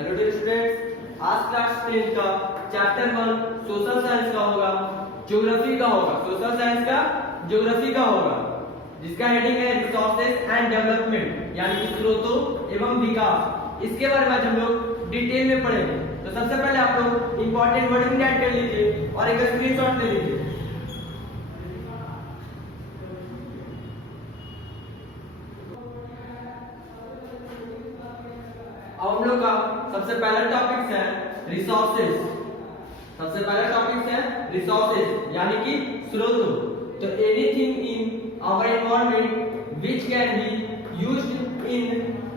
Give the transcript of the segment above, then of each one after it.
Hello dear students, आज class 10 का chapter 1 social science का होगा, ज्योग्राफी का होगा, सोशल साइंस का ज्योग्राफी का होगा, जिसका हेडिंग है रिसोर्सेज एंड डेवलपमेंट, यानी कि स्रोतों एवं विकास। इसके बारे में आज हम लोग डिटेल में पढ़ेंगे। तो सबसे पहले आप लोग इंपॉर्टेंट वर्डिंग ऐड कर लीजिए और एक स्क्रीनशॉट ले लीजिए। अब हम लोग का सबसे पहला टॉपिक है रिसोर्सेज। सबसे पहला टॉपिक है रिसोर्सेज यानी कि स्रोत। तो anything in our environment which can be used in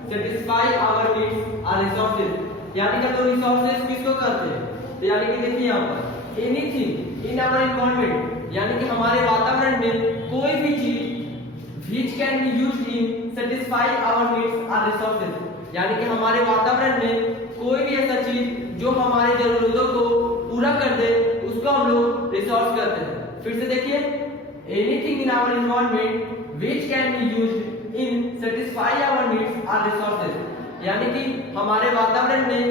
satisfy our needs are resources. यानी कि तो रिसोर्सेज किसको कहते हैं? तो यानी कि देखिए यहाँ पर एनीथिंग इन आवर एनवायरनमेंट यानी कि हमारे वातावरण में कोई भी चीज which can be used in satisfy our needs are resources. यानी कि हमारे वातावरण में कोई भी ऐसा चीज जो हमारे जरूरतों को पूरा कर दे उसको हम लोग रिसोर्स कहते हैं। फिर से देखिए, anything in our environment which can be used in satisfy our needs are resources. यानी कि हमारे वातावरण में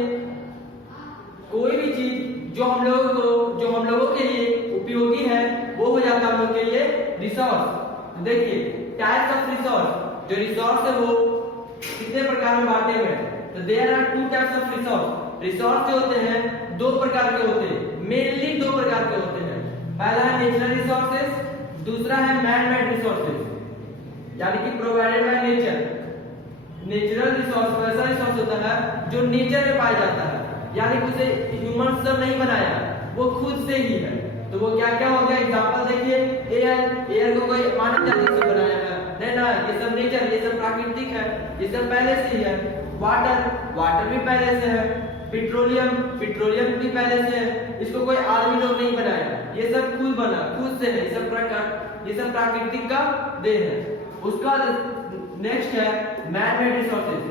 कोई भी चीज जो हम लोगों के लिए उपयोगी है वो हो जाता है हम लोग के लिए रिसोर्स। देखिए टाइप्स ऑफ रिसोर्स, जो रिसोर्स है वो कितने प्रकार में बांटे हुए हैं? तो there are two types of resource. Resource जो होते हैं दो प्रकार के होते हैं, मेनली दो प्रकार के होते हैं। पहला है नेचुरल रिसोर्सेज, दूसरा है मैन मेड रिसोर्सेज यानी कि provided by nature. Natural resource वैसा रिसोर्स होता है जो नेचर में पाया जाता है, यानी कि उसे ह्यूमंस ने नहीं बनाया, वो खुद से ही है। तो वो क्या क्या हो गया? एग्जांपल देखिए, एयर को कोई मानव जाति से बनाया है नहीं ना, ये सब नेचर, ये सब प्राकृतिक है, ये सब पहले से ही है। वाटर भी पहले से है। पेट्रोलियम भी पहले से है, इसको कोई आदमी लोग नहीं बनाया, ये सब खुद बना, खुद से है। ये सब प्राकृतिक का देन है। उसका नेक्स्ट है man made resources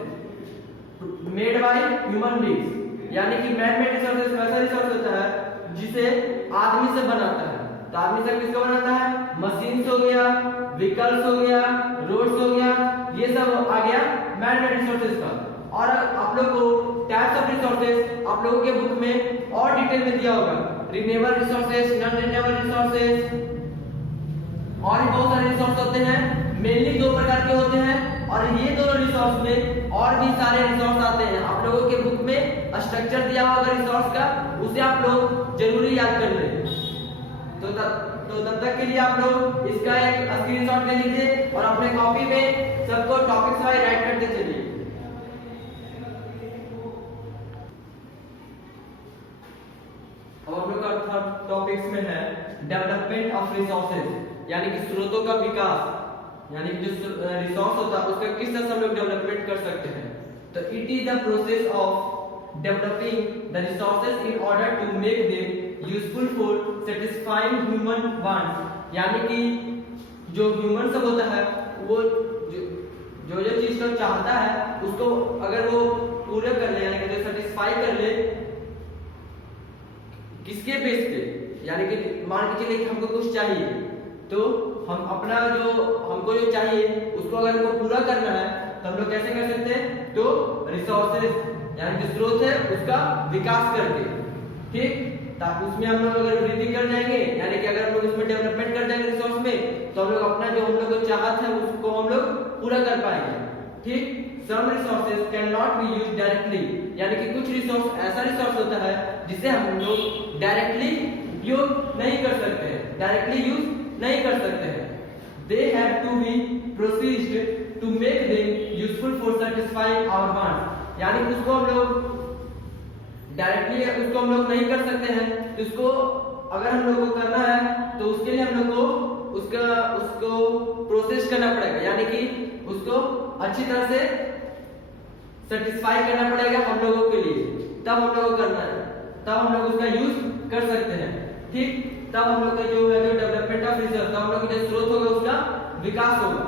made by human beings. यानी कि मैन मेड रिसोर्सेज वैसा रिसोर्स होता है जिसे आदमी से बनाता है। तो आदमी से किसको बनाता है? मशीन्स हो गया, व्हीकल्स हो गया, रोड्स हो गया, ये सब आ गया मैन मेड रिसोर्सेज का। और आप लोग को टाइप्स ऑफ रिसोर्सेज आप लोगों के बुक में और डिटेल में दिया होगा। Renewable resources, non renewable resources, और भी बहुत सारे रिसोर्स होते हैं। मेनली दो प्रकार के होते हैं और ये दोनों रिसोर्स में और भी सारे रिसोर्स आते हैं। आप लोगों के बुक में स्ट्रक्चर दिया होगा रिसोर्स का, उसे आप लोग जरूरी याद कर लें। तो तब तक के लिए आप लोग इसका एक स्क्रीनशॉट ले लीजिए और अपने कॉपी में सबको टॉपिक्स वाइज राइट करते चलिए। अब हम लोग का थर्ड टॉपिक्स में है डेवलपमेंट ऑफ रिसोर्सेज यानी कि स्रोतों का विकास। यानी कि जो रिसोर्स होता है उसका किस तरह से हम लोग डेवलपमेंट कर सकते हैं। तो it is the process of developing the resources in order to make them useful for satisfying human wants। यानी कि जो ह्यूमन सब होता है वो जो चीज को चाहता है उसको अगर वो पूरा कर ले, यानी कि जो सेटिस्फाई कर ले, किसके बेस पे? यानी कि मान के चलिए कि हमको कुछ चाहिए तो हम अपना हमको जो चाहिए उसको अगर हमको पूरा करना है तो हम लोग कैसे कर सकते हैं? तो रिसोर्सेज यानी कि स्रोत है उसका विकास करके, ठीक। उसमें हम लोग अगर वृद्धि कर जाएंगे, यानी कि अगर हम लोग इसमें डेवलपमेंट कर जाएंगे रिसोर्स में, तो हम लोग अपना जो हम लोग को चाहत है उसको हम लोग पूरा कर पाएंगे, ठीक। Some resources can not be used directly. यानी कि कुछ रिसोर्स ऐसा रिसोर्स होता है जिसे हम लोग डायरेक्टली उपयोग नहीं कर सकते हैं, डायरेक्टली यूज नहीं कर सकते हैं। They have to be processed to make them useful for satisfying our wants. यानी कि उसको हम लोग डायरेक्टली उसको हम लोग नहीं कर सकते हैं, तो उसको अगर हम लोग को करना है तो उसके लिए हम लोग को उसको प्रोसेस करना पड़ेगा, यानी कि उसको अच्छी तरह से सेटिस्फाई करना पड़ेगा हम लोगों के लिए, तब हम लोग को करना है, तब हम लोग उसका यूज कर सकते हैं, ठीक। तब हम लोग का जो है जो डेवलपमेंट ऑफ रिसोर्स, तब हम लोग का जो स्रोत होगा उसका विकास होगा।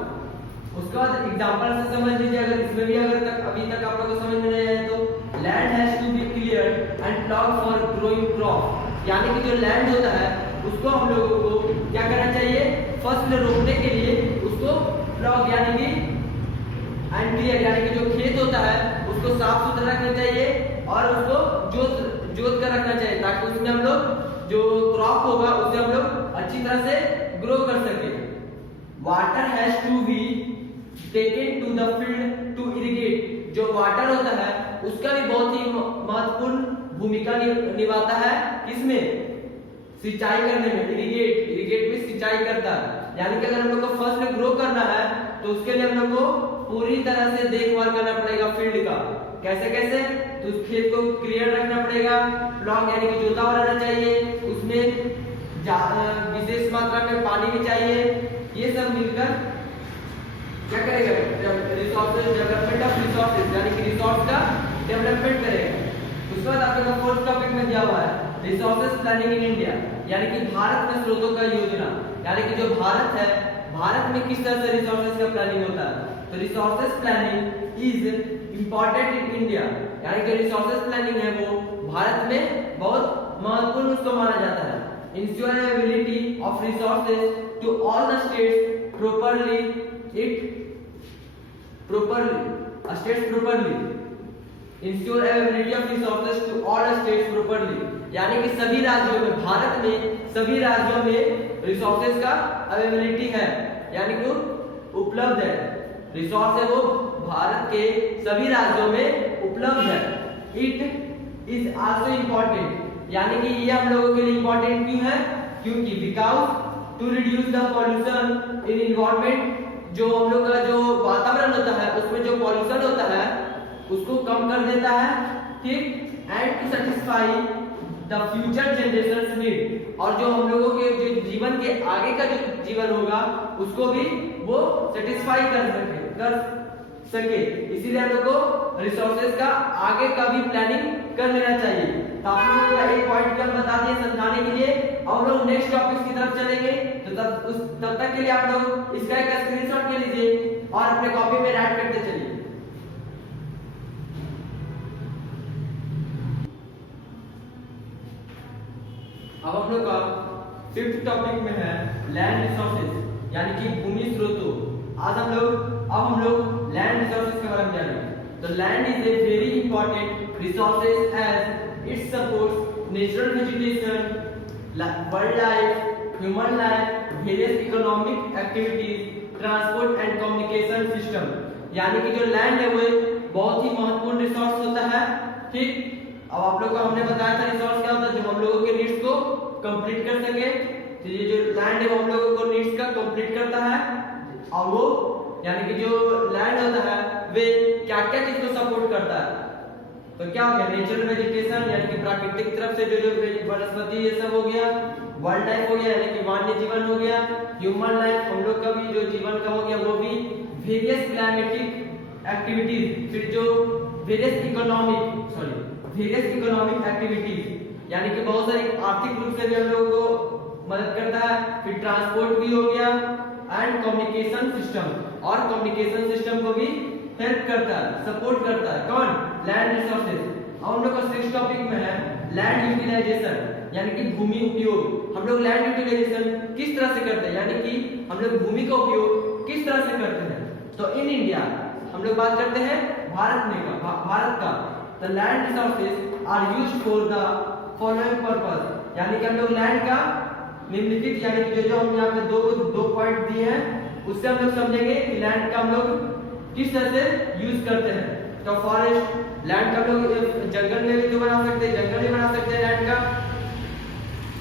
उसका एग्जांपल से समझ लीजिए, अगर इसमें भी अभी तक आप लोगों को समझ में नहीं आया तो land has to be cleared and ploughed for growing crop. यानी कि जो लैंड होता है उसको हम लोगों को क्या करना चाहिए? फसल रोपने के लिए उसको प्लॉग यानी कि एंड क्लियर यानी कि जो खेत होता है उसको साफ सुथरा रखना चाहिए और उसको जोत कर रखना चाहिए, ताकि उसमें हम लोग जो क्रॉप होगा उसे हम लोग अच्छी तरह से ग्रो कर सके। Water has to be taken to the field to irrigate. जो वाटर होता है उसका भी बहुत ही महत्वपूर्ण भूमिका निभाता है, किसमें? सिंचाई करने में। इरिगेट में सिंचाई करता है, यानी कि अगर हम लोग को फसल ग्रो करना है तो उसके लिए हम लोग को पूरी तरह से देखभाल करना पड़ेगा फील्ड का। कैसे कैसे? तो उस खेत को क्लियर रखना पड़ेगा, प्लॉट यानी कि जोता हुआ रहना चाहिए, उसमें विशेष मात्रा में पानी भी चाहिए। ये सब मिलकर क्या करेगा? रिसोर्सेज डेवलपमेंट ऑफ रिसोर्सेज, यानी कि रिसोर्स का डेवलपमेंट करेगा। उसके बाद आपका फोर्थ टॉपिक में दिया हुआ है रिसोर्सेज प्लानिंग इन इंडिया, यानी कि भारत में स्रोतों का योजना, यानी कि जो भारत है, भारत में किस तरह से रिसोर्सेज का प्लानिंग होता है। तो resources planning is important in India, यानी कि रिसोर्सेज प्लानिंग है वो भारत में बहुत महत्वपूर्ण उसको माना जाता है। Ensure availability of resources to all the states properly, ensure availability of resources to all states properly, यानी कि सभी राज्यों में, भारत में सभी राज्यों में रिसोर्सेज का अवेलेबिलिटी है, यानी कि उपलब्ध है। रिसोर्स है वो भारत के सभी राज्यों में उपलब्ध है। इट इज आल्सो इम्पोर्टेंट, यानी कि ये हम लोगों के लिए इम्पोर्टेंट क्यों है? क्योंकि because to reduce the pollution in environment, जो हम लोग का जो वातावरण होता है उसमें जो पॉल्यूशन होता है उसको कम कर देता है, ठीक। And to satisfy the future generations need, और जो हम लोगों के जो जीवन के आगे का जो जीवन होगा उसको भी वो सेटिस्फाई कर सके। इसीलिए हम लोग को रिसोर्सेज का आगे का भी प्लानिंग कर लेना चाहिए। तो आप लोगों को एक पॉइंट हम बता दिए समझाने के लिए, और लोग नेक्स्ट टॉपिक की तरफ चलेंगे। तो तब तक के लिए आप लोग इसका एक स्क्रीनशॉट ले लीजिए और अपने कॉपी में राइट करते चलिए। अब हम लोग का फिफ्थ टॉपिक में है लैंड रिसोर्सेज, यानी कि भूमि स्रोतों। अब हम लोग लैंड रिसोर्सेज के बारे में जानेंगे। तो land is a very important resources as it supports natural vegetation, world life, human life, various economic activities, transport and communication system, यानी कि जो लैंड है वो बहुत ही महत्वपूर्ण रिसोर्स होता है, ठीक। अब आप लोग को हमने बताया था रिसोर्स क्या होता है, जो हम लोगों के नीड्स को कंप्लीट कर सके। तो ये जो लैंड है वो हम लोगों को नीड्स का कंप्लीट करता है, और वो यानी कि जो लैंड होता है वे क्या क्या चीज को सपोर्ट करता है। तो क्या हो गया? नेचुरल वेजिटेशन, यानी कि प्राकृतिक तरफ से जो वनस्पति ये सब हो गया, वर्ल्ड लाइफ हो गया, यानी कि वन्य जीवन हो गया, ह्यूमन लाइफ हम लोग का भी जो जीवन का हो गया वो भी, वेरियस क्लाइमेटिक एक्टिविटीज, फिर जो वेरियस इकोनॉमिक एक्टिविटीज, यानी कि बहुत सारी आर्थिक रूप से भी हम लोगों को मदद करता है, फिर ट्रांसपोर्ट भी हो गया, एंड कम्युनिकेशन सिस्टम, और कम्युनिकेशन सिस्टम को भी हेल्प करता है, सपोर्ट करता है। कौन? Land resources. हम लोग का सिक्स्थ टॉपिक में है लैंड यूटिलाइजेशन, यानी कि भूमि उपयोग। हम लोग लैंड यूटिलाइजेशन किस तरह से करते हैं, यानी कि हम लोग भूमि का उपयोग किस तरह से करते हैं। तो इन इंडिया हम लोग बात करते हैं भारत का। तो land resources are used for the following purpose, यानी कि हम लोग लैंड का निम्नलिखित, यानी कि जो हम यहाँ पे दो पॉइंट दिए हैं उससे हम लोग समझेंगे कि लैंड का हम लोग किस तरह से यूज करते हैं। तो फॉरेस्ट, लैंड का हम लोग जंगल में भी तो बना सकते हैं, जंगल भी बना सकते हैं लैंड का।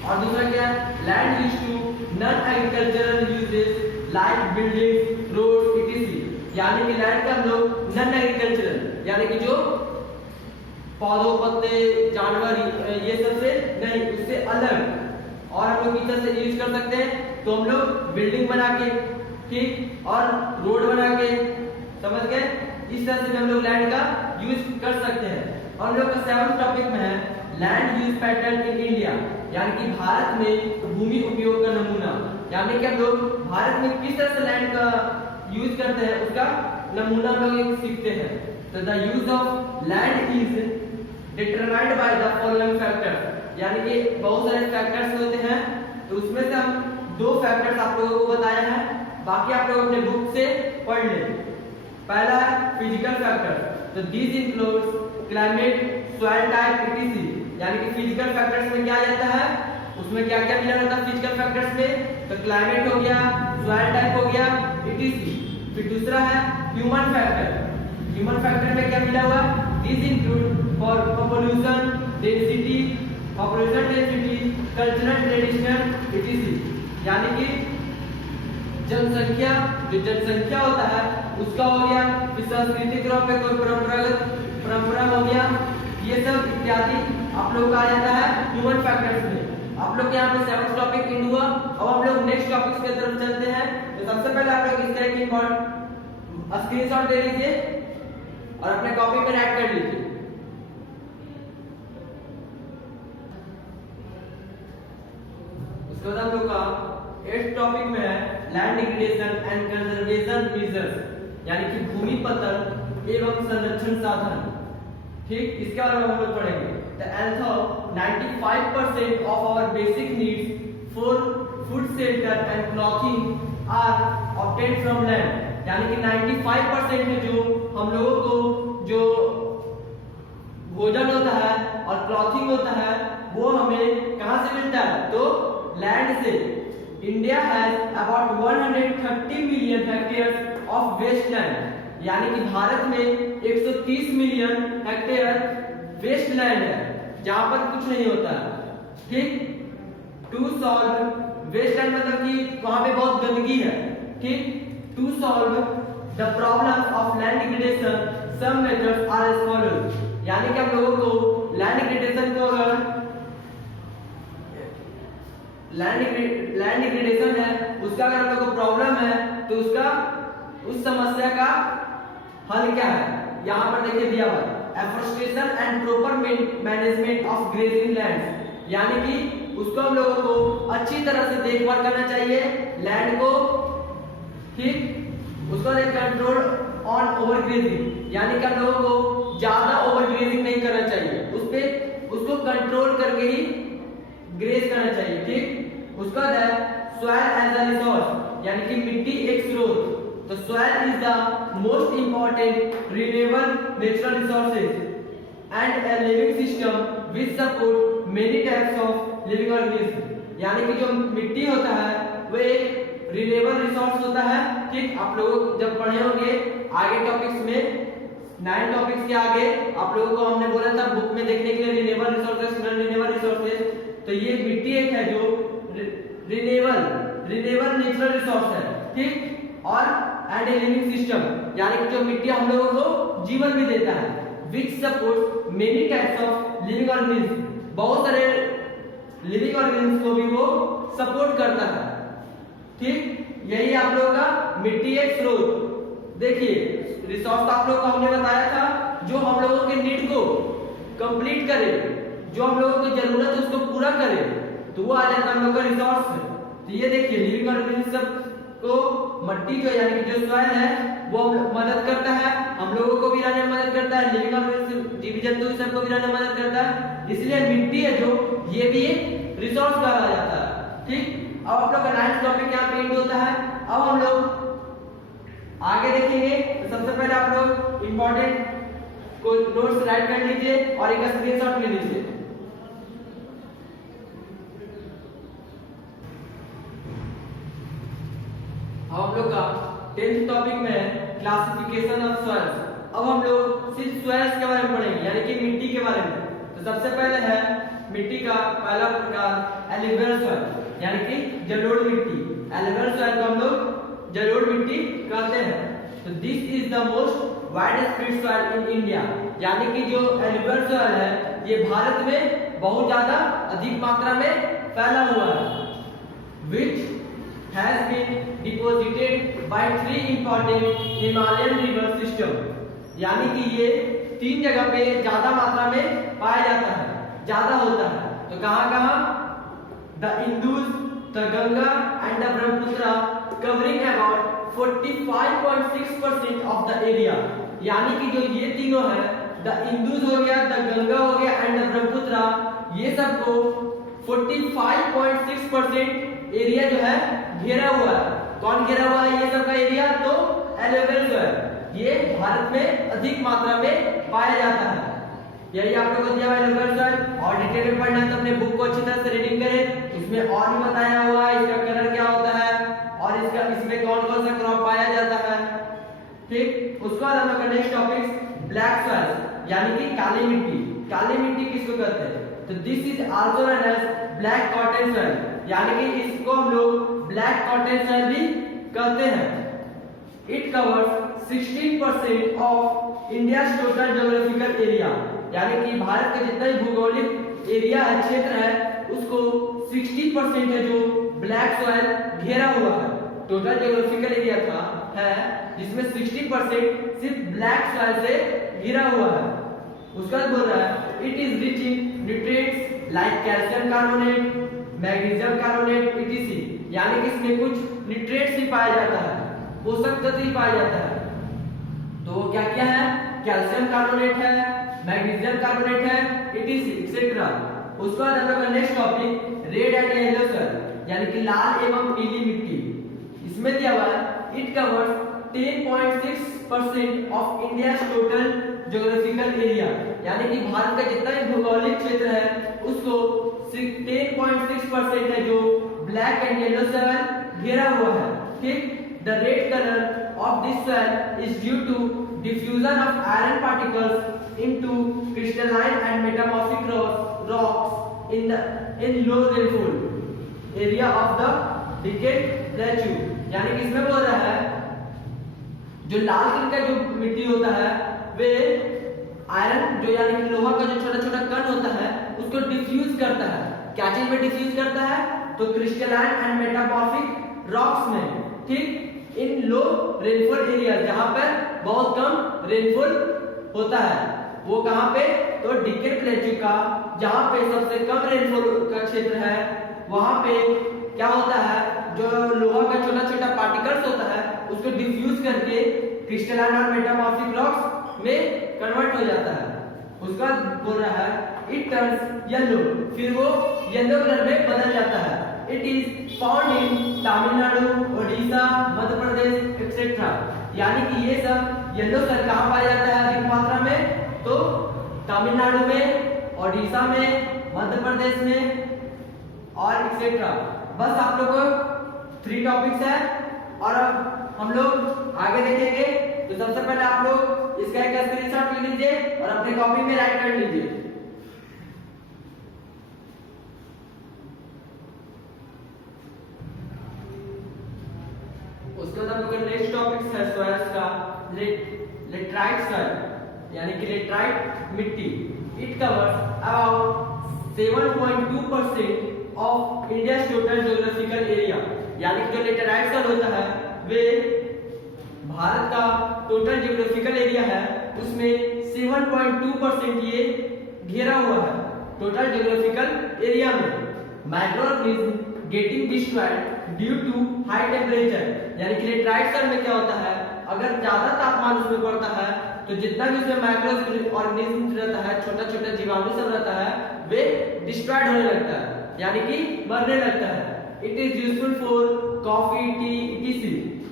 और दूसरा क्या है? Land use to non agricultural uses like building, road, etc, यानी कि लैंड का हम लोग नॉन एग्रीकल्चरल, यानी कि जो पौधों, पत्ते, जानवर ये सब से नहीं, उससे अलग, और हम लोग किस तरह से यूज कर सकते हैं। तो हम लोग बिल्डिंग बना के, ठीक, और रोड बना के, समझ गए, इस तरह से हम लोग लैंड का यूज कर सकते हैं। और हम लोग का सेवंथ टॉपिक में है land use pattern in India, यानी कि भारत में भूमि उपयोग का नमूना, यानी कि हम लोग भारत में किस तरह से लैंड का यूज करते हैं उसका नमूना हम लोग सीखते हैं। तो the use of land is determined by the following factors, यानी कि बहुत सारे फैक्टर्स होते हैं, तो उसमें से हम दो फैक्टर्स आप लोगों को बताया है, बाकी आप लोग अपने बुक से पढ़ लें। पहला है फिजिकल फैक्टर, तो this includes climate, soil type, etc. यानी कि फिजिकल फैक्टर्स में क्या आ जाता है, उसमें क्या क्या मिला रहता है फिजिकल फैक्टर्स में, तो क्लाइमेट हो गया, सॉइल टाइप हो गया, etc. फिर दूसरा है ह्यूमन फैक्टर। ह्यूमन फैक्टर में क्या मिला हुआ, this include for population density, cultural traditional, etc. यानी कि जनसंख्या, जो जनसंख्या होता है उसका हो गया, फिर सांस्कृतिक रूप में कोई परंपरा हो गया, ये सब इत्यादि आप लोग का आ जाता है ह्यूमन फैक्टर्स में। आप लोग यहाँ पे 7th टॉपिक एंड हुआ। अब हम लोग नेक्स्ट टॉपिक्स की तरफ चलते हैं। तो सबसे पहले आप लोग इस तरह की स्क्रीनशॉट ले लीजिए और अपने कॉपी में राइट कर लीजिए। उसके बाद हम लोग का 8th टॉपिक में है land degradation and conservation measures, यानी कि भूमि पतन एवं संरक्षण साधन। ठीक, इसके बारे में हम लोग पढ़ेंगे। The although 95% of our basic needs for food, shelter and clothing are obtained from land, यानी कि 95% में जो हम लोगों को जो भोजन होता है और क्लॉथिंग होता है वो हमें कहाँ से मिलता है, तो लैंड से। India has about 130 million hectare of waste land, यानी कि भारत में 130 मिलियन हेक्टेयर वेस्ट लैंड है जहां पर कुछ नहीं होता है। ठीक, टू सॉल्व वेस्ट लैंड मतलब कि वहां पे बहुत गंदगी है। ठीक, to solve the problem of land degradation some measures are as follows, यानी कि हम लोगों को लैंड डिग्रेडेशन को, अगर लैंड डिग्रेडेशन है उसका अगर हम लोग को प्रॉब्लम है तो उसका उस समस्या का हल क्या है, यहाँ पर देखिए दिया हुआ है afforestation and proper management of grazing lands, यानी कि उसको हम लोगों को अच्छी तरह से देखभाल करना चाहिए लैंड को। ठीक, उसको कंट्रोल ऑन ओवर ग्रेजिंग, यानी कि हम लोगों को ज्यादा ओवर ग्रेजिंग नहीं करना चाहिए, उस पे उसको कंट्रोल करके ही ग्रेज करना चाहिए। ठीक, उसका है सॉइल एज अ रिसोर्स, यानी कि मिट्टी एक स्रोत। तो soil is the most important renewable natural resources and a living system which support many types of living organisms, यानी कि जो मिट्टी होता है वो एक रिन्यूएबल रिसोर्स होता है। ठीक, आप लोग जब पढ़े होंगे आगे टॉपिक्स में 9 टॉपिक्स के आगे आप लोगों को हमने बोला था बुक में देखने के लिए renewable resources, non renewable resources. तो ये मिट्टी एक है जो रिन्यूएबल नेचुरल रिसोर्स है। ठीक, और एंड ए लिविंग सिस्टम, यानी कि जो मिट्टी हम लोगों को जीवन भी देता है, विच support many types of living organism, बहुत सारे लिविंग ऑर्गेनिज्म को भी वो सपोर्ट करता है। ठीक, यही आप लोगों का मिट्टी एक स्रोत। देखिए रिसोर्स आप लोगों को हमने बताया था जो हम लोगों के नीड को कंप्लीट करे, जो हम लोगों की जरूरत है उसको पूरा करे, तो वो आ जाता है हम लोग का रिसोर्स। तो ये देखिए लिविंग ऑर्गेनिज्म को मट्टी जो यानी कि जो सॉइल है वो मदद करता है, हम लोगों को भी रहने में मदद करता है, लिविंग ऑर्गेनिज्म जीव जंतु सबको भी रहने में मदद करता है, इसलिए मिट्टी है जो ये भी एक रिसोर्स कहा जाता है। ठीक, अब आप लोग का 9th टॉपिक यहाँ पे एंड होता है। अब हम लोग आगे देखेंगे। तो सबसे पहले आप लोग इंपॉर्टेंट को नोट्स राइट कर लीजिए और एक स्क्रीनशॉट ले लीजिए। हम लोग का 10th टॉपिक में क्लासिफिकेशन ऑफ सॉइल्स। अब हम लोग सिर्फ सॉइल्स के बारे में पढ़ेंगे, यानी कि मिट्टी के बारे में। तो सबसे पहले है मिट्टी का पहला प्रकार एलुवियल सॉइल, यानी कि जलोढ़ मिट्टी। एलुवियल सॉइल को हम लोग जलोढ़ मिट्टी कहते हैं। तो this is the most wide spread soil in India, यानी कि जो एलुवियल सॉइल है ये भारत में बहुत ज्यादा अधिक मात्रा में फैला हुआ है। विच has been deposited by 3 important Himalayan river system, यानी कि ये 3 जगह पे ज्यादा मात्रा में पाया जाता है, ज्यादा होता है। तो कहाँ the Indus, the Ganga and the Brahmaputra covering about 45.6% of the area, यानी कि जो ये तीनों है द इंदुस हो गया, द गंगा हो गया एंड द ब्रह्मपुत्र, ये सबको 45.6% एरिया जो है घेरा हुआ है। कौन घेरा हुआ है ये सब का एरिया, तो एलुवियल सॉइल। ये भारत में अधिक मात्रा में पाया जाता है। यही आप लोगों को दिया हुआ है लोकल सॉइल, और डिटेल में पढ़ना है तो अपने बुक को अच्छी तरह से रीडिंग करें। इसमें और भी बताया हुआ है इसका कलर क्या होता है और इसमें कौन कौन सा क्रॉप पाया जाता है। ठीक, उसके बाद हम लोग का नेक्स्ट टॉपिक ब्लैक सॉइल यानी कि काली मिट्टी। काली मिट्टी किसको कहते हैं? तो this is also known as black cotton soil, यानी कि इसको हम लोग ब्लैक कॉटन सॉइल भी कहते हैं। It covers 16% of India's total geographical area, यानी कि भारत का जितना भी भौगोलिक एरिया है, क्षेत्र है, उसको 60% है जो ब्लैक सॉइल घेरा हुआ है। टोटल ज्योग्राफिकल एरिया था है जिसमें 60% सिर्फ ब्लैक सॉइल से घिरा हुआ है। उसका बोल रहा है it is rich in nutrients like calcium carbonate, magnesium carbonate etc, यानी कि इसमें कुछ न्यूट्रिएंट्स ही पाया जाता है, पोषक तत्व ही पाया जाता है। तो वो क्या क्या है? कैल्शियम कार्बोनेट है, मैग्नीशियम कार्बोनेट है etc एक्सेट्रा। उसके बाद हम लोग का next topic red and yellow soil, यानी कि लाल एवं पीली मिट्टी। इसमें दिया हुआ है it covers 10.6% of India total geographical area, यानी कि भारत का जितना भी भौगोलिक क्षेत्र है उसको 10.6% है जो ब्लैक एंड येलो सॉइल घेरा हुआ है। ठीक, the red colour of this soil is due to diffusion of iron particles into crystalline and metamorphic rocks in low rainfall area of the Deccan plateau, यानी कि इसमें बोल रहा है जो लाल रंग का जो मिट्टी होता है वे आयरन जो यानी कि लोहा का जो छोटा छोटा कण होता है उसको डिफ्यूज करता है। क्या चीज में डिफ्यूज करता है? तो क्रिस्टलाइन एंड मेटामॉर्फिक रॉक्स में। ठीक, इन लो रेनफॉल एरिया, जहां पर बहुत कम रेनफॉल होता है, वो कहां पे? तो डिकेड प्लेट्यू का जहां पे सबसे कम रेनफॉल का क्षेत्र है वहां पे क्या होता है, जो लोहा का छोटा छोटा पार्टिकल्स होता है उसको डिफ्यूज करके क्रिस्टलाइन और मेटामॉर्फिक रॉक्स में कन्वर्ट हो जाता है। उसका बोल रहा है इट टर्न्स येलो, फिर वो येलो कलर में बदल जाता है। It is found in Tamil Nadu, Odisha, Madhya Pradesh etcetera, यानी कि ये सब येलो कलर कहां पाया जाता है अधिक मात्रा में? तो तमिलनाडु में, ओडिशा में, मध्य प्रदेश में और एक्सेट्रा। बस आप लोगों को 3 टॉपिक्स है और अब हम लोग आगे देखेंगे। तो सबसे पहले आप लोग इसका एक स्क्रीनशॉट ले लीजिए और अपने कॉपी में राइट कर लीजिए। उसके बाद हम लोग का नेक्स्ट टॉपिक है सॉइल्स का लेटराइट सॉइल, यानी कि लेटराइट मिट्टी। It covers about 7.2% of India total geographical area, यानी कि जो लेटराइट सॉइल होता है वे भारत का टोटल ज्योग्राफिकल एरिया है उसमें 7.2% ये घेरा हुआ है टोटल ज्योग्राफिकल एरिया में। Microorganism getting destroyed due to high temperature, यानी कि लेटराइट सॉइल में क्या होता है, अगर ज्यादा तापमान उसमें बढ़ता है तो जितना भी उसमें माइक्रो ऑर्गेनिज्म रहता है, छोटा छोटा जीवाणु सब रहता है, वे डिस्ट्रॉयड होने लगता है, यानी कि मरने लगता है। It is useful for coffee, T etc।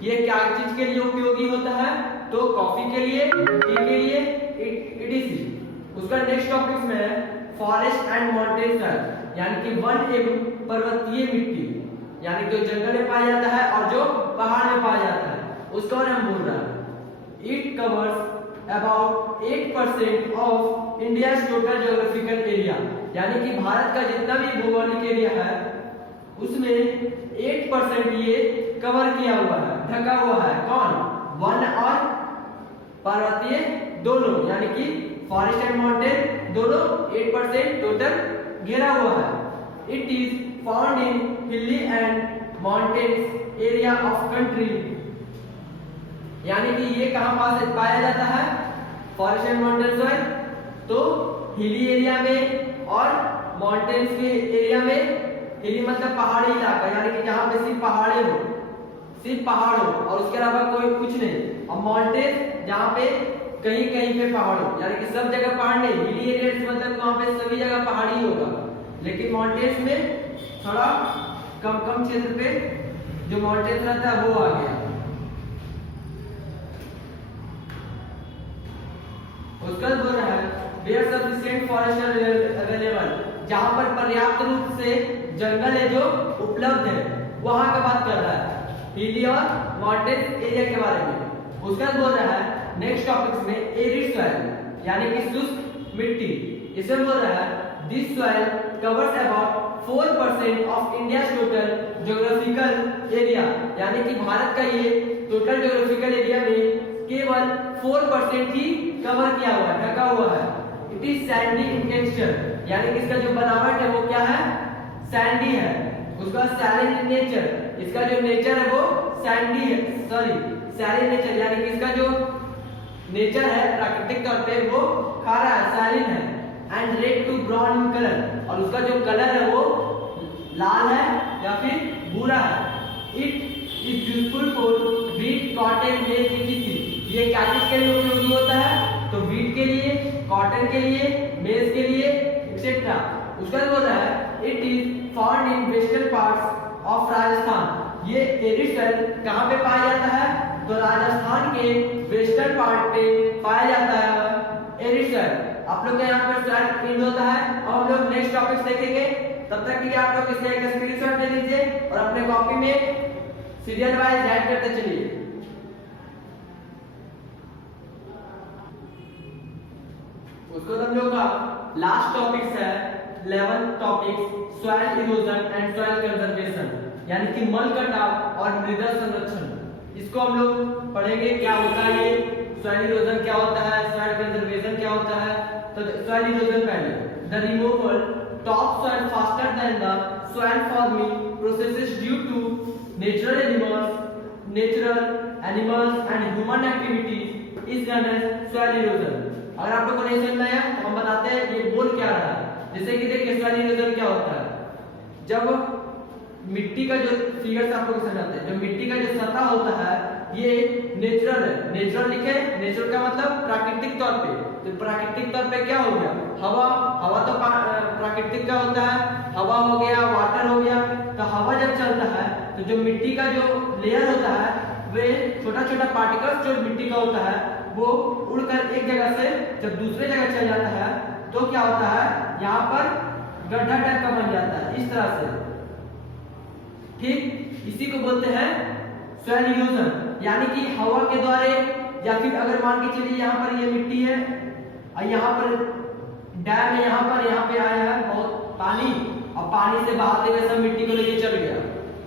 ये क्या चीज के लिए उपयोगी होता है? तो कॉफी के लिए, टी के लिए etc। उसका नेक्स्ट टॉपिक में है फॉरेस्ट एंड माउंटेन सॉइल, यानी कि वन एवं पर्वतीय मिट्टी, यानी जो जंगल में पाया जाता है और जो पहाड़ में पाया जाता है उसका हम बोल रहा है। It covers about 8% of India total geographical area, यानी कि भारत का जितना भी भौगोलिक एरिया है उसमें 8% ये कवर किया हुआ है, ढका हुआ है। कौन? वन और पर्वतीय दोनों, यानी कि फॉरेस्ट एंड माउंटेन दोनों 8% टोटल घेरा हुआ है। इट इज फाउंड इन हिली and mountains area of country, यानी कि ये कहां पास पाया जाता है? फॉरेस्ट एंड माउंटेन सॉइल तो हिली एरिया में और माउंटेन्स के एरिया में। हिली मतलब पहाड़ी इलाका, यानी कि जहां पे सिर्फ पहाड़े हो, सिर्फ पहाड़ हो और उसके अलावा कोई कुछ नहीं। और माउंटेन जहां पे कहीं कहीं पे पहाड़ हो, यानी कि सब जगह पहाड़ नहीं। हिली एरिया से मतलब वहां पे सभी जगह पहाड़ी होगा, लेकिन माउंटेन्स में थोड़ा कम कम क्षेत्र पे जो माउंटेन रहता है वो आ गया। उसका बोल रहा है where sufficient forest are available, जहाँ पर पर्याप्त रूप से जंगल है जो उपलब्ध है, वहाँ का बात कर रहा है। हिली और माउंटेन एरिया के बारे में। उसका बोल रहा है नेक्स्ट टॉपिक्स में एरिड सॉइल यानी कि शुष्क मिट्टी। इसमें बोल रहा है this soil covers about 4% of India total geographical area, यानी कि भारत का ये टोटल ज्योग्राफिकल एरिया में केवल 4% ही कवर किया हुआ है, ढका हुआ है। It is Sandy in texture, यानी कि इसका जो बनावट है वो क्या है, सैंडी है। उसका सैलिन इन नेचर, इसका जो नेचर है वो सैंडी है, सॉरी सैलिन नेचर, यानी कि इसका जो नेचर है प्राकृतिक तौर पे वो खारा है, सैलिन है। And red to brown in colour, और उसका जो कलर है वो लाल है या फिर भूरा है। It is useful for wheat, cotton, मेज etc। ये क्या किसके लिए उपयोगी होता है, तो व्हीट के लिए, कॉटन के लिए, मेज के लिए एक्सेट्रा। उसका बोल रहा है it is found in western parts of Rajasthan. ये एरिड सॉइल कहाँ पे पाया जाता है, तो राजस्थान के वेस्टर्न पार्ट पे पाया जाता है एरिड सॉइल। आप लोग के यहाँ पर सॉइल एंड होता है। अब हम लोग नेक्स्ट टॉपिक्स देखेंगे, तब तक के लिए आप लोग इसका एक स्क्रीनशॉट ले लीजिए और अपने कॉपी में सीरियल वाइज ऐड करते चलिए। उसको हम लोग का लास्ट टॉपिक्स है 11th topics soil erosion and soil conservation, यानी कि मल कटाव और मृदा संरक्षण। इसको हम लोग पढ़ेंगे क्या होता है, ये सॉइल इरोजन क्या होता है, सॉइल कंजर्वेशन क्या होता है। तो सॉइल इरोजन पहले, the removal top soil faster than the soil forming processes due to natural animals and human activities is known as soil erosion. अगर आप लोग को नहीं समझ आया तो हम बताते हैं ये बोल क्या रहा है। जैसे कि देखिए सॉइल इरोजन क्या होता है, जब मिट्टी का जो फिगर्स आप लोग समझाते हैं, जो मिट्टी का जो सतह होता है ये नेचुरल है। नेचुरल लिखे, नेचुरल का मतलब प्राकृतिक तौर पे। तो प्राकृतिक तौर पे क्या हो गया, हवा, हवा तो प्राकृतिक का होता है, हवा हो गया, वाटर हो गया। तो हवा जब चलता है तो जो मिट्टी का जो लेयर होता है वे छोटा छोटा पार्टिकल्स जो मिट्टी का होता है वो उड़कर एक जगह से जब दूसरे जगह चल जाता है तो क्या होता है, यहाँ पर गड्ढा टाइप का बन जाता है इस तरह से, ठीक। इसी को बोलते हैं सॉइल इरोजन, यानी कि हवा के द्वारा, या फिर अगर मान के चलिए यहाँ पर ये मिट्टी है और यहाँ पर डैम है, यहाँ पे आया है बहुत पानी और पानी से बहाते हुए सब मिट्टी को लेके चल गया।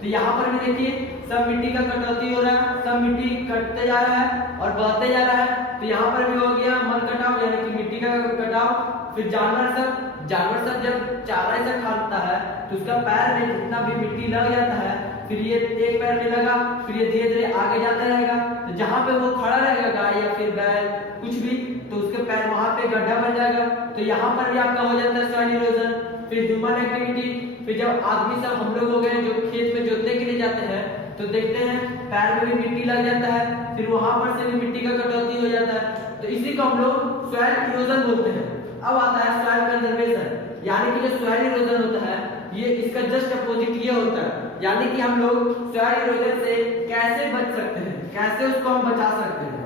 तो यहाँ पर भी देखिए सब मिट्टी का कटौती हो रहा है, सब मिट्टी कटते जा रहा है और बहते जा रहा है। तो यहाँ पर भी हो गया मल कटाव, यानी कि मिट्टी का कटाव। फिर जानवर सब जब चारा ऐसा खाता है तो उसका पैर में जितना भी मिट्टी लग जाता है, फिर ये एक पैर में लगा, फिर ये धीरे धीरे आगे जाता रहेगा। तो जहाँ पे वो खड़ा रहेगा गाय या फिर बैल कुछ भी, तो उसके पैर वहां पे गड्ढा बन जाएगा। तो यहाँ पर भी आपका हो जाता है सॉइल इरोजन। फिर ह्यूमन एक्टिविटी, फिर जब आदमी सब हम लोग हो गए जो खेत में जोतने के लिए जाते हैं तो देखते हैं पैर में भी मिट्टी लग जाता है, फिर वहां पर से भी मिट्टी का कटौती हो जाता है। तो इसी को हम लोग सॉइल इरोजन बोलते हैं। अब आता है सॉइल कंजर्वेशन, यानी कि जो सॉइल इरोजन होता है ये इसका जस्ट अपोजिट ये होता है, यानी कि हम लोग सॉइल इरोजन से कैसे बच सकते हैं, कैसे उसको हम बचा सकते हैं,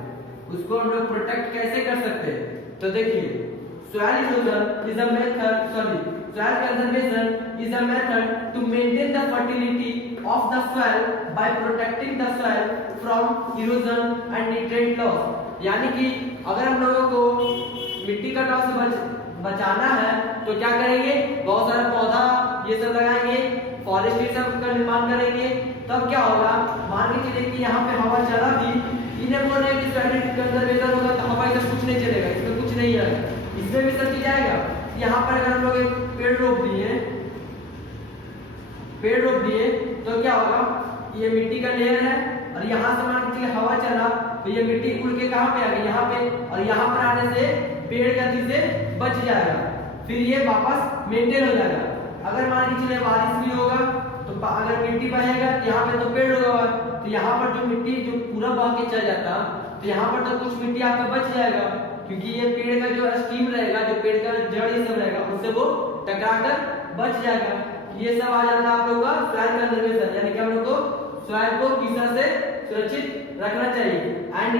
उसको हम लोग प्रोटेक्ट कैसे कर सकते हैं। तो देखिए soil erosion is a method, soil conservation is a method to maintain the fertility of the soil by protecting the soil from erosion and nutrient loss। यानी कि अगर हम लोगों को मिट्टी कटाव से बचाना है तो क्या करेंगे, बहुत सारा पौधा ये सब लगाएंगे, फॉरेस्ट ये सब का निर्माण करेंगे। तब क्या होगा, मान के चलिए कि यहाँ पे हवा चला भी, इन्हें बोल रहे हैं कि सॉइल कंजर्वेशन होगा तो हवा से कुछ नहीं चलेगा, इसमें कुछ नहीं है, इसमें भी सब चीज आएगा। यहाँ पर अगर हम लोग एक पेड़ रोप दिए तो क्या होगा, ये मिट्टी का लेयर है और यहाँ से मान के चलिए हवा चला तो ये मिट्टी उड़ के कहाँ पे आ गई, यहाँ पे, और यहाँ पर आने से पेड़ गति से बच जाएगा, फिर ये वापस मेंटेन हो जाएगा। अगर मान के चलिए बारिश भी होगा तो अगर मिट्टी बहेगा यहाँ पे तो पेड़ होगा, तो यहाँ पर जो मिट्टी जो पूरा बह के चल जाता तो यहाँ पर तो कुछ मिट्टी आपका बच जाएगा, क्योंकि ये पेड़ का जो स्टीम रहेगा, जो पेड़ का जड़ ये सब रहेगा उससे वो टकराकर बच जाएगा। ये सब आ जाता है आप लोगों का सॉइल कंजर्वेशन, यानी कि हम लोग को सॉइल को किस तरह से सुरक्षित रखना चाहिए। एंड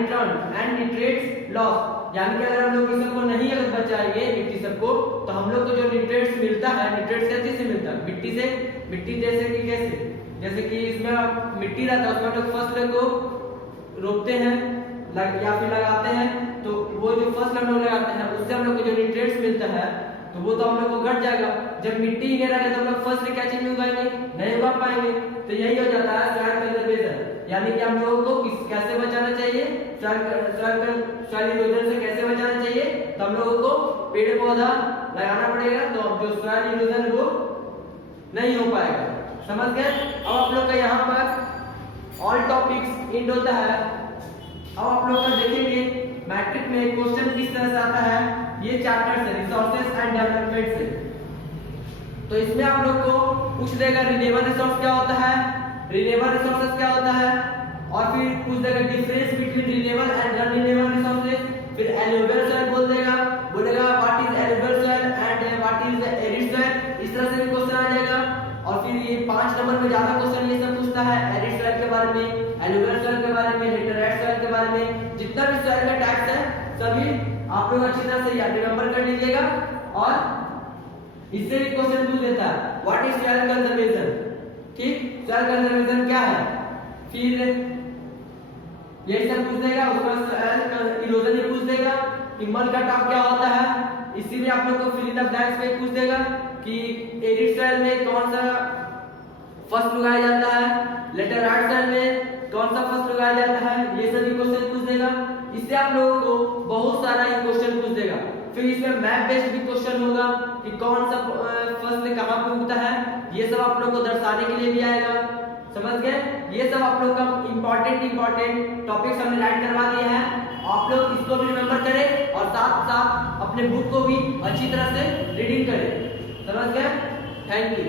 न्यूट्रेट्स लॉस, यानी कि अगर हम लोग इस सबको नहीं अगर बचाएंगे मिट्टी सबको, तो हम लोग को जो न्यूट्रिएंट्स मिलता है, न्यूट्रिएंट्स किस चीज से मिलता है? मिट्टी से। मिट्टी जैसे कि कैसे? जैसे कि इसमें मिट्टी रहता है, उसमें हम लोग फसल को रोपते हैं या फिर लगाते हैं, तो वो जो फसल हम लोग लगाते हैं उससे हम लोग को जो न्यूट्रिएंट्स मिलता है तो वो तो हम लोग को घट जाएगा। जब मिट्टी ही नहीं रहेगी तो हम लोग फसल क्या चीज में उगाएंगे? नहीं उगा पाएंगे। तो यही हो जाता है सॉइल कंजर्वेशन, यानी कि हम लोगों को कैसे बचाना चाहिए? सॉइल इरोजन से कैसे बचाना चाहिए? तो हम लोगों को पेड़ पौधा लगाना पड़ेगा, तो जो सॉइल इरोजन वो नहीं हो पाएगा। समझ गए? अब आप लोग का यहाँ पर ऑल टॉपिक्स एंड होता है। अब आप लोग का देखेंगे मैट्रिक में क्वेश्चन किस तरह से आता है, ये चैप्टर से रिसोर्सेज एंड डेवलपमेंट से। तो इसमें आप लोग को पूछ देगा रिन्यूएबल रिसोर्स क्या होता है, रिन्यूएबल रिसोर्सेज क्या होता है, और फिर पूछ देगा difference between renewable and non renewable resources. फिर एलुवियल सॉइल बोलेगा what is alluvial soil and what is arid soil, इस तरह से भी क्वेश्चन आ जाएगा। और फिर ये 5 नंबर में ज्यादा क्वेश्चन ये सब पूछता है एरिड सॉइल के बारे में, एलुवियल सॉइल के बारे में, लेटराइट सॉइल के बारे में, जितना भी सॉइल का टाइप्स है सभी आप लोग अच्छी तरह से याद रिमेंबर कर लीजिएगा। और इससे भी क्वेश्चन पूछ देता है व्हाट इज सॉइल कंजर्वेशन, ठीक, सॉइल कंजर्वेशन क्या है, फिर ये सब पूछ देगा। उसके बाद सॉइल इरोजन भी पूछ देगा कि मड कट ऑफ क्या होता है। इसी में आप लोग को फिल इन द ब्लैंक्स में पूछ देगा कि एरिड सॉइल में कौन सा फसल उगाया जाता है, लेटराइट सॉइल में कौन सा फसल उगाया जाता है, ये सभी क्वेश्चन पूछ देगा। इससे आप लोगों को बहुत सारा ये क्वेश्चन पूछ देगा। फिर इसमें मैप बेस्ड भी क्वेश्चन होगा कि कौन सा फसल कहाँ पे उगता है, ये सब आप लोग को दर्शाने के लिए भी आएगा। समझ गए? ये सब आप लोग का इंपॉर्टेंट टॉपिक्स हमने राइट करवा दिए हैं। आप लोग इसको भी रिमेंबर करें और साथ साथ अपने बुक को भी अच्छी तरह से रीडिंग करें। समझ गए? Thank you.